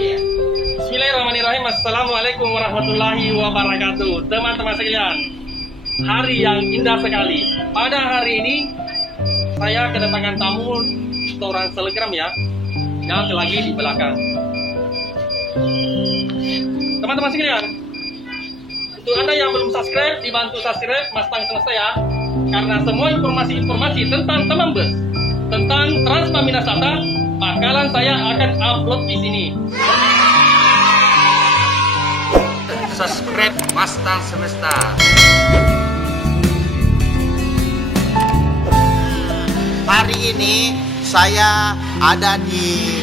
Bismillahirrahmanirrahim. Assalamualaikum warahmatullahi wabarakatuh. Teman-teman sekalian, hari yang indah sekali. Pada hari ini saya kedatangan tamu restoran Selegram ya, yang lagi di belakang. Teman-teman sekalian, untuk Anda yang belum subscribe, dibantu subscribe Mustang Semesta ya, karena semua informasi-informasi tentang teman bus, tentang Transma Minasata, bakalan saya akan upload di sini. Subscribe Mustang Semesta. Hari ini saya ada di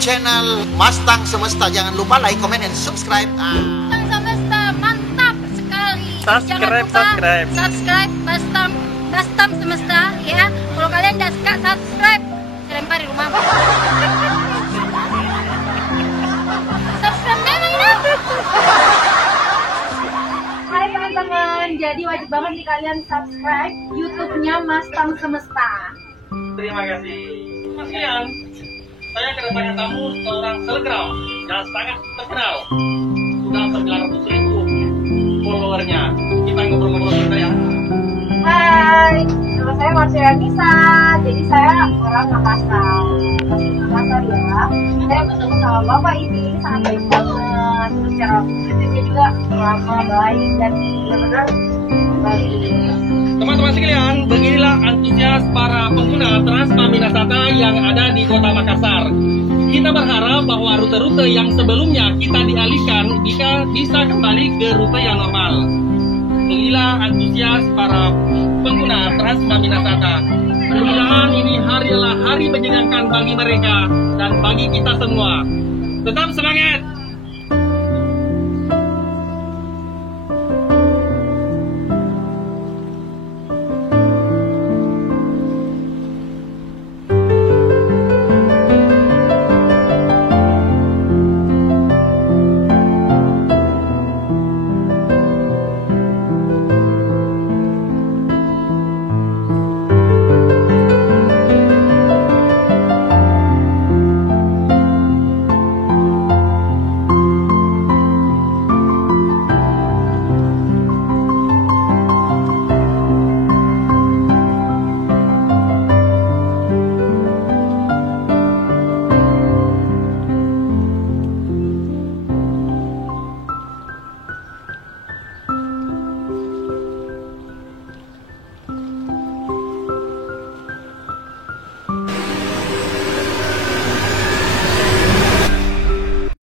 channel Mustang Semesta. Jangan lupa like, comment, and subscribe. Mustang Semesta mantap sekali. Subscribe. Subscribe Mustang Semesta ya. Kalau kalian udah suka subscribe, saya lempar di rumah. Subscribe memang ya. Hai teman-teman, jadi wajib banget nih kalian subscribe YouTube-nya Mustang Semesta. Terima kasih. Mas sekalian, saya kedatangan tamu seorang Selegram yang sangat terkenal. Sudah 900.000 followernya. Kita ngobrol-ngobrol sebentar ya. Hai, nama saya Marcia Nisa. Jadi saya orang Makassar ya. Saya bertemu sama bapak ini sangat baik banget. Terus secara prinsipnya juga ramah, baik dan benar-benar baik. Teman-teman sekalian, beginilah antusias para pengguna Transma Minasata yang ada di Kota Makassar. Kita berharap bahwa rute-rute yang sebelumnya kita dialihkan bisa kembali ke rute yang normal. Beginilah antusias para pengguna Transma Minasata. Mudah-mudahan ini adalah hari menyenangkan bagi mereka dan bagi kita semua. Tetap semangat!